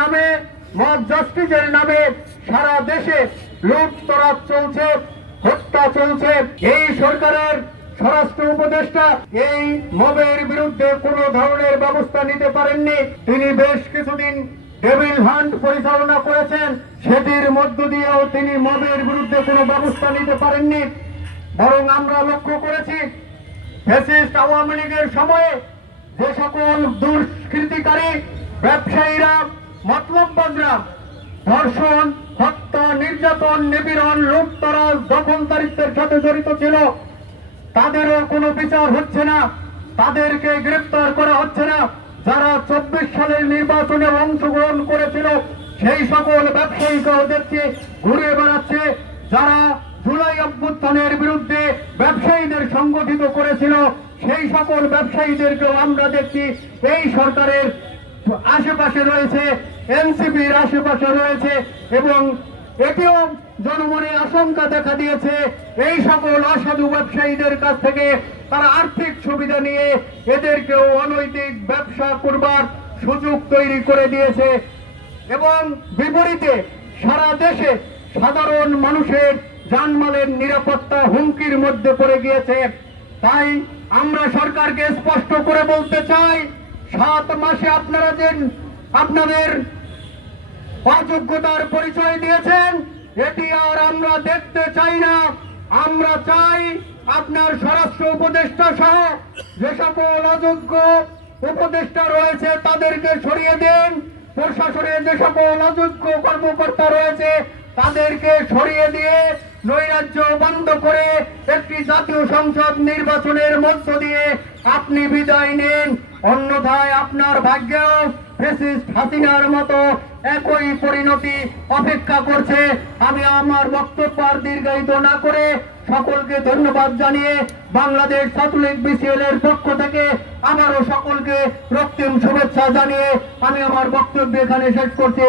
নামে, মব জাস্টিসের নামে সারা দেশে লুটতরাজ চলছে, হত্যা চলছে। এই সরকারের স্বরাষ্ট্র উপদেষ্টা এই মবের বিরুদ্ধে কোনো ধরনের ব্যবস্থা নিতে পারেননি। তিনি বেশ কিছুদিন ডেভিল হান্ট পরিচালনা করেছেন, সেটির মধ্য দিয়েও তিনি মবের বিরুদ্ধে কোনো ব্যবস্থা নিতে পারেননি। বরং আমরা লক্ষ্য করেছি ফ্যাসিস্ট আওয়ামী লীগের সময়ে যে সকল দুষ্কৃতিকারী ব্যবসায়ীরা, মতলববাজরা ধর্ষণ, হত্যা, নির্যাতন, নিপীড়ন, লুটতরাজ, দখলদারিত্বের সাথে জড়িত ছিল, তাদেরও কোনো বিচার হচ্ছে না, তাদেরকে গ্রেপ্তার করা হচ্ছে না। যারা 24 সালের নির্বাচনে অংশগ্রহণ করেছিল সেই সকল ব্যবসায়ীকেও দেখছে ঘুরে বেড়াচ্ছে। যারা জুলাই অভ্যুত্থানের বিরুদ্ধে ব্যবসায়ীদের সংগঠিত করেছিল সেই সকল ব্যবসায়ীদেরকেও আমরা দেখছি এই সরকারের আশেপাশে রয়েছে, এনসিপির আশেপাশে রয়েছে। এবং এটিও জনমনে আশঙ্কা দেখা দিয়েছে এই সকল অসাধু ব্যবসায়ীদের কাছ থেকে তারা আর্থিক সুবিধা নিয়ে এদেরকেও অনৈতিক ব্যবসা করবার সুযোগ তৈরি করে দিয়েছে। এবং বিপরীতে সারা দেশে সাধারণ মানুষের জানমালের নিরাপত্তা হুমকির মধ্যে পড়ে গিয়েছে। তাই আমরা সরকারকে স্পষ্ট করে বলতে চাই, 7 মাসে আপনারা যে আপনাদের অযোগ্যতার পরিচয় দিয়েছেন এটি আর আমরা দেখতে চাই না। আমরা চাই আপনার স্বরাষ্ট্র উপদেষ্টা সহ যে সকল অযোগ্য উপদেষ্টা রয়েছে তাদেরকে সরিয়ে দেন, প্রশাসনে যে সকল অযোগ্য কর্মকর্তা রয়েছে তাদেরকে সরিয়ে দিয়ে নৈরাজ্য বন্ধ করে একটি জাতীয় সংসদ নির্বাচনের মধ্য দিয়ে আপনি বিদায় নেন। অন্যথায় আপনার ভাগ্যেও ফ্যাসিস্ট হাসিনার মতো একই পরিণতি অপেক্ষা করছে। আমি আমার বক্তব্য আর দীর্ঘায়িত না করে সকলকে ধন্যবাদ জানিয়ে বাংলাদেশ ছাত্রলীগ বিসিএল এর পক্ষ থেকে আবারও সকলকে রক্তিম শুভেচ্ছা জানিয়ে আমি আমার বক্তব্য এখানে শেষ করছি।